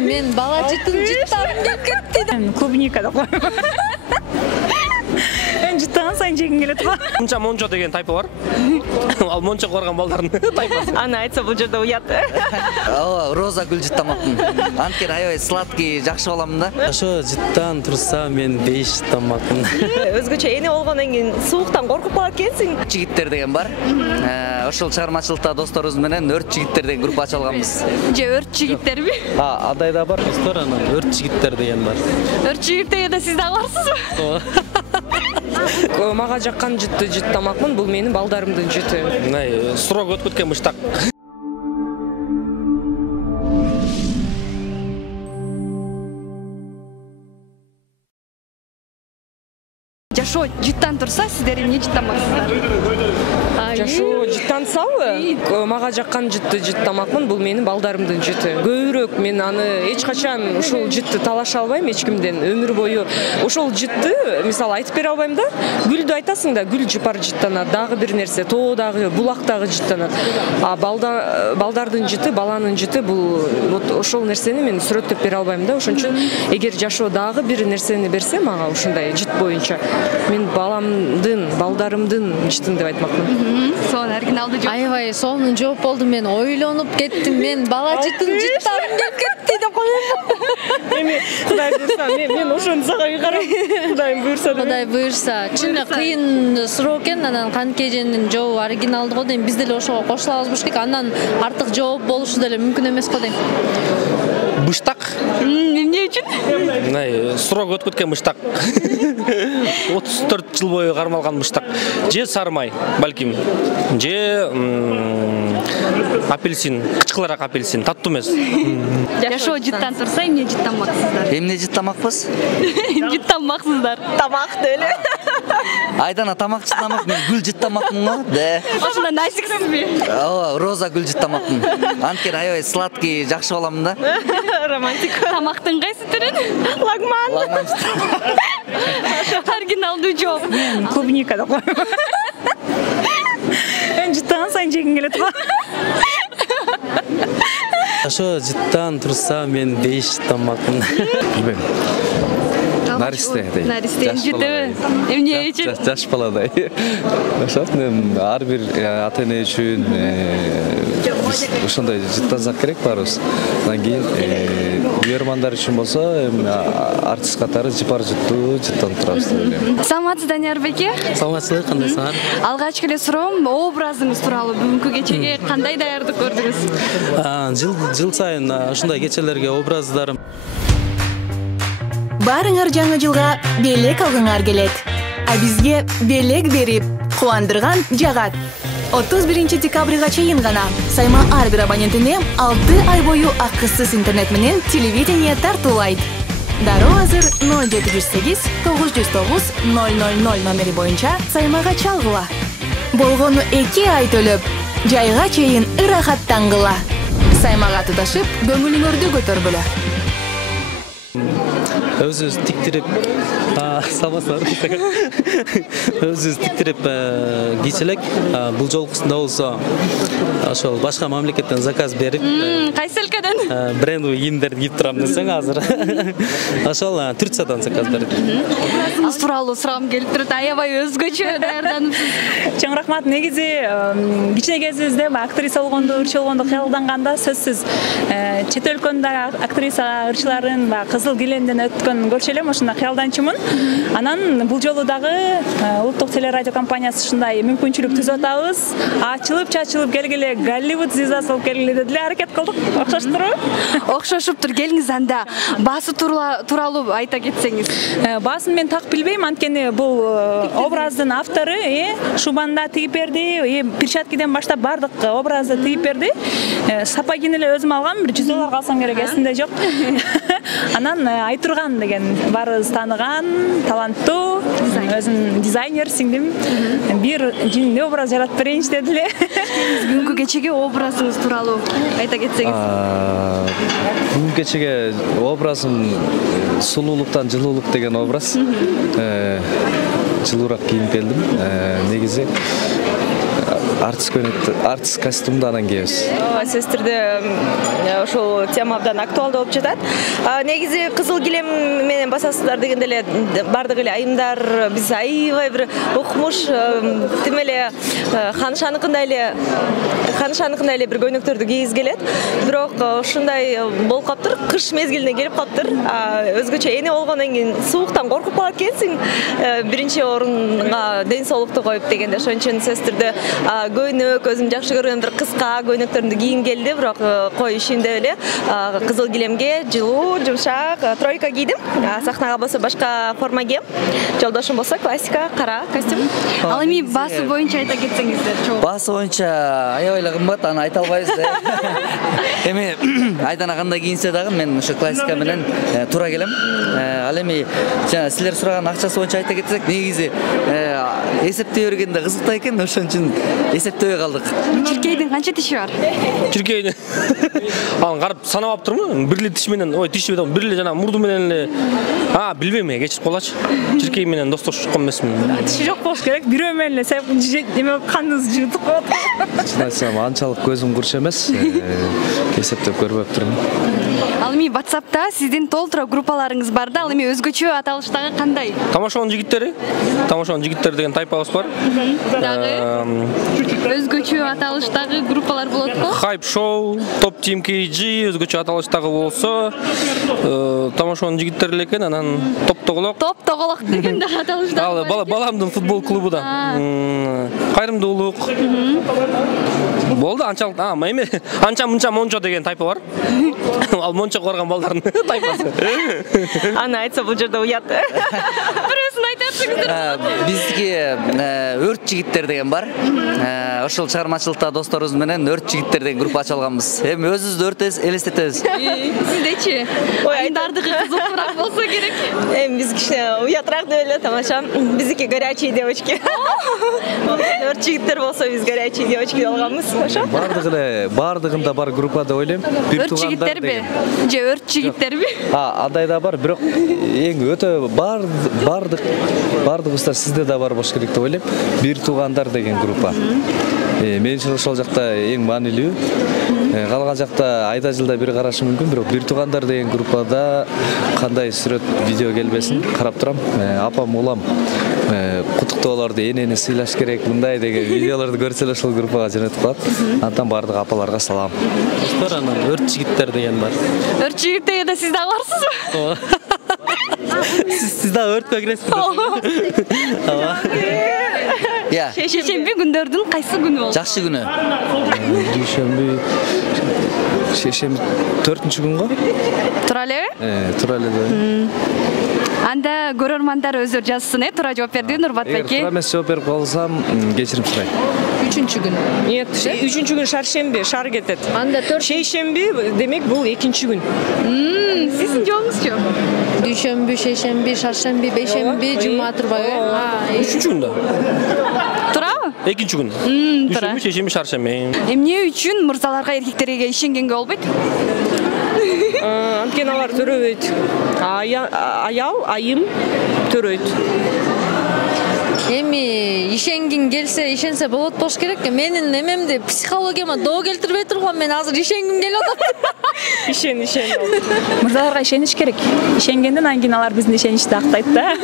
Мен бала жытын жыттарым деп кетти. Клубника деп коем. Жыттаган сайын жегим келет го. Монча деген тайпы бар. Ал монча корган балдардын тайпасы. Аны айтса бул жерде уят. Ооба, роза гүл жыттамакмын. Анткени аябай сладкий жакшы баламын да. Ошо жыттан турса мен 5 жыттамакмын. Өзгөчө эне болгондон кийин сууктан коркуп калат экенсиң. Жигиттер деген бар. Ошол чыгармачылыкта досторубуз менен өрт жигиттер деген группа ачып алганбыз. Же өрт жигиттерби? Адай да бар достор, анан өрт жигиттер деген бар. Өрт жигиттер да сиз да барсызбы? Мага жаккан жытты жыттамакмын, бул менин балдарымдын жыты. Срок өтүп кеткен мыштак. Жашоо жыттан турса, сиздер эмне жыттамаксыздар? Жашоо жыттансабы? Мага жаккан жытты жыттамакмын, бул менин балдарымдын жыты. Көбүрөөк мен аны эч качан ушул жытты талаша албайм эч кимден. Өмүр бою ошол жытты, мисалы айтып бере албайм да. Гүлдү айтасың да, гүл жыпар жыттанат, дагы бир нерсе, тоо дагы, булак дагы жыттанат. А балдардын жыты, баланын жыты бул ошол нерсени мен сүрөттөп бере албайм да. Ошон үчүн эгер жашоо дагы бир нерсени берсе мага ушундай жыт боюнча, мен баламдын, балдарымдын жытын деп айтмакмын. Сонун оригиналдуу жооп. Аябай сонун жооп болду. Мен ойлонуп кеттим. Мен бала жытын жыттарым деп кетти деп коем. Эми Кудай буйрса, мен ошону сага карайм. Кудай буйрса. Кудай буйрса. Чын кыйын суроо экен. Анан Канткеженин жообу оригиналдуу го дейм. Биз деле ошого кошула алышпыш керек. Андан артык жооп болушу деле мүмкүн эмес го дейм. Быштак. Эмне үчүн? Срок өтүп кеткен мыштак. 34 жыл бою кармалган мыштак. Же сары май, балким. Же апельсин, кычкылыраак апельсин, таттуу эмес. Жашоо жыттан турса, эмне жыттамаксыздар? Эмне жыттамакпыз? Жыттамаксыздар. Тамак деле. Айдана тамак жыттамак, мен гүл жыттамакмын го. Ошондо насиксизби? Ооба, роза гүл жыттамакмын. Анткени аябай сладкий жакшы баламын да. Романтик. Тамактын кайсы түрүн? Лагман. Оригиналдуу жооп. Клубника деп коем. Жыттаган сайын жегим келет го. Ошо жыттан турса мен 5 жыттамакмын. Билбейм. Наристе дейм. Наристе жытыбы? Эмне үчүн? Жаш баладай. Ошол мен ар бир ата эне үчүн ошондой жыттансак керек баарыбыз. Андан кийин үйөрмандар үчүн болсо артист катары жыпар жыттуу жыттанып турабыз деп ойлойм. Саламатсыз Данияр беке? Саламатсызбы, кандайсыңар? Алгач эле суроом, образыңыз тууралуу бүгүнкү кечеге кандай даярдык көрдүңүз? Жыл сайын ушундай кечелерге образдарым. Барыңар жаңы жылга белек алгыңар келет. А бизге белек берип, кубандырган жагат. 31 декабрга чейин гана Сайма ар бир абонентине 6 ай бою акысыз интернет менен телевидение тартуулайт. Дароо азыр 0708 909 000 номери боюнча Саймага чалгыла. Болгону 2 ай төлөп, жайга чейин ырахаттангыла. Саймага туташып, көңүлүңөрдү көтөргүлө. Өзүбүз тиктирип, саламатсыздар. Өзүбүз тиктирип кийселек, бул жолкусунда болсо ошол башка мамлекеттен заказ берип, Кайсы өлкөдөн? брендовый кийимдерди кийип турам десең азыр. Ошол Турциядан заказ берип. Образыңыз тууралуу сурагым келип турат. Аябай өзгөчө даярданыпсыз. Чоң рахмат. Негизи кичине кезибизде актриса болгонду, ырчы болгонду кыялданганда сөзсүз чет өлкөнүн актриса ырчыларын кызыл килемден өткөн көрчү элем, ошондой кыялданчумун. Анан бул жолу дагы улуттук телерадио компаниясы ушундай мүмкүнчүлүк түзүп атабыз. Ачылып чачылып келгиле Голливуд звездасы болуп келгиле деп аракет кылдык. Окшоштурбу? Окшошуптур. Келиңиз анда баасы тууралуу айта кетсеңиз. Баасын мен так билбейм, анткени бул образдын автору шубаны да тигип берди, перчаткиден баштап бардык образды тигип берди. Сапагини эле өзүм алгам, $100 калсам керек, эсимде жок. Анан Айтурган деген баарыбыз тааныган, таланттуу, өзүм дизайнер сиңдим. Бир жиңдүү образ жаратып берейинчи деди эле. Бүгүнкү кечеге образыңыз тууралуу айта кетсеңиз. Бүгүнкү кечеге образым сулуулуктан жылуулук деген образ. Жылуураак кийинип келдим. Негизи артист костюмду анан кийебиз. Сестрде ошол тема абдан актуалдуу болуп жатат. Негизи кызыл килем менен басасыздар дегенде эле бардык эле айымдар биз аябай бир укмуш тим эле ханышаныкындай эле бир көйнөктөрдү кийгиз келет. Бирок ушундай болуп калыптыр, кыш мезгилине келип калыптыр. Өзгөчө эне болгондон кийин сууктан коркуп калат экенсиң. Биринчи орунга ден соолукту коюп дегенде ошон үчүн сестрде көйнөк өзүм жакшы көргөн бир кыска көйнөктөрдү кийгим келди, бирок кой ишинде эле кызыл килемге жылуу, жумшак тройка кийдим. Сахнага болсо башка форма кийем. Жолдошум болсо классика кара костюм. Ал эми баасы боюнча айта кетсеңиздер. Баасы боюнча аябай эле кымбат, аны айта албайбыз да. Эми айдана кандай кийинсе дагы мен ошо классика менен туура келем. Ал эми жана силер сураган акчасы боюнча айта кетсек, негизи эсептей бергенде кызыктай экен, ошон үчүн эсептебей калдык. Чиркейдин канча тиши бар? Чиркейдин аны карап санап алып турмун. Бир эле тиш менен, тиши менен, бир эле жана мурду менен эле. Билбейм, кечирип колачы. Чиркей менен достошкон эмесмин. Тиши жок болуш керек. Бирөө менен эле сеп неме каныңыз жыйтып коет. Чын айтсам, анчалык көзүм курч эмес. Эсептеп көрбөп турмун. Ал эми WhatsApp'та сиздин толтура группаларыңыз бар да, ал эми өзгөчө аталыштагы кандай? Тамошонун жигиттери деген тайпабыз бар. Дагы өзгөчө аталыштагы группалар болот го? Hype Show, Top Team KG өзгөчө аталыштагы болсо, тамошонун жигиттери эле экен, анан Топ Тоголок деген да аталыштагы. Ал баламдын футбол клубу да. Кайрымдуулук. Болду анчалык, эме анча мынча мончо деген тайпа бар. Ал мончо коргон балдардын тайпасы. Аны айтса бул жерде уят. Бирөөсүн айтасыңыздар. Бизге өрт жигиттер деген бар. Ошол чыгармачылыкта досторубуз менен өрт жигиттер деген группа ачалганбыз. Эми өзүбүздү өрт элестетебиз. Сиздечи? Айымдардыкы кызыктуураак болсо керек. Эми биз кичине уятыраак деп эле тамаша. Биздики горячие девочки. Өрт жигиттер болсо биз горячие девочки деп алганбыз. Ошо. Бардыгында бар группа деп ойлойм. Өрт жигиттерби? Же өрт жигиттерби? Андай да бар, бирок эң өтө бардыгыбызда сизде да бар болуш керек деп ойлойм. Бир туугандар деген группа. Мен үчүн ошол жакта эң маанилүү. Калган жакта айда жылда бир карашы мүмкүн, бирок бир туугандар деген группада кандай сүрөт, видео келбесин карап турам. Апам, улам кутуктоолорду энени сыйлаш керек, мындай деген видеолорду көрсө эле ошол группага жөнөтүп калат. Антан бардык апаларга салам. Достор, анан өрт жигиттер деген бар. Өрт жигит дегенде сиз дагы барсызбы? Сиз дагы өрткө киресизби? Шейшемби күндөрдүн кайсы күнү болду? Жакшы күнү. Шейшемби 4-күн го? Туура элеби? Туура эле. Анда көрөрмандар өздөрү жазсын, туура жооп берди Нурбат байке. Туура эмес жооп берип калсам, кечирим сурайм. 3-күн. Нет, 3-күн шаршемби, шар кетет. Анда 4. Шейшемби, демек бул 2-күн. Сиздин жоңузчу? Дүйшөмбү, шейшемби, шаршемби, бейшемби, жума турбайбы? 3-күн да. Туурабы? 2-күн. Дүйшөмбү, шейшемби, шаршемби. Эмне үчүн мырзаларга, эркектерге ишенгенге болбойт? Анткени алар төрөбөйт. Аял, айым төрөйт. Эми ишенгин келсе, ишенсе болот болуш керек. Менин эмемди психологияма доо келтирбей турган, мен азыр ишенгим келип атат. Ишен. Мырзаларга ишениш керек. Ишенгенден анан кийин алар биздин ишеничти актайт да.